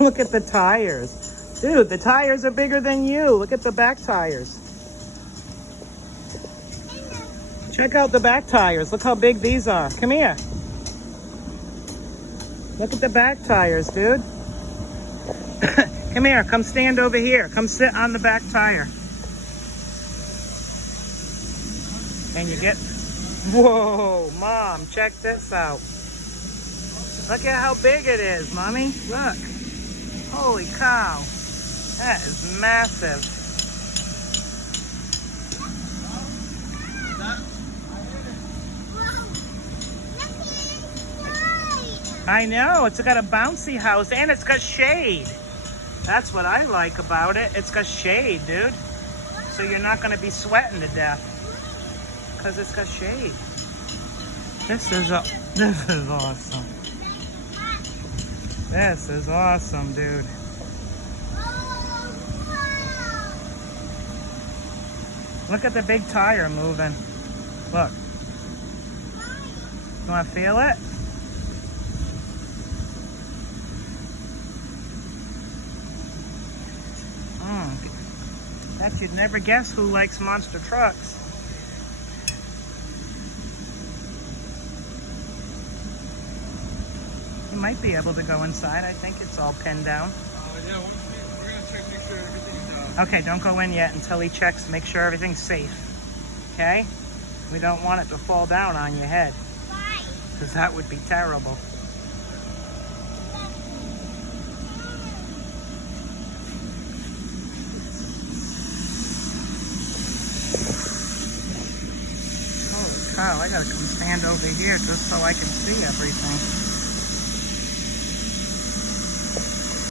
Look at the tires. Dude, the tires are bigger than you. Look at the back tires. Check out the back tires. Look how big these are. Come here. Look at the back tires, dude. Come here. Come stand over here. Come sit on the back tire. And you get... Whoa, Mom, check this out. Look at how big it is, Mommy. Look. Holy cow. That is massive. I know. It's got a bouncy house and it's got shade. That's what I like about it. It's got shade, dude. So you're not going to be sweating to death. Because it's got shade. This is awesome. This is awesome, dude. Look at the big tire moving. Look. You want to feel it? That you'd never guess who likes monster trucks. You might be able to go inside. I think it's all pinned down. Yeah, we're gonna check, make sure everything's Okay, don't go in yet until he checks to make sure everything's safe. Okay? We don't want it to fall down on your head. Why? Because that would be terrible. Holy cow, I gotta come stand over here just so I can see everything.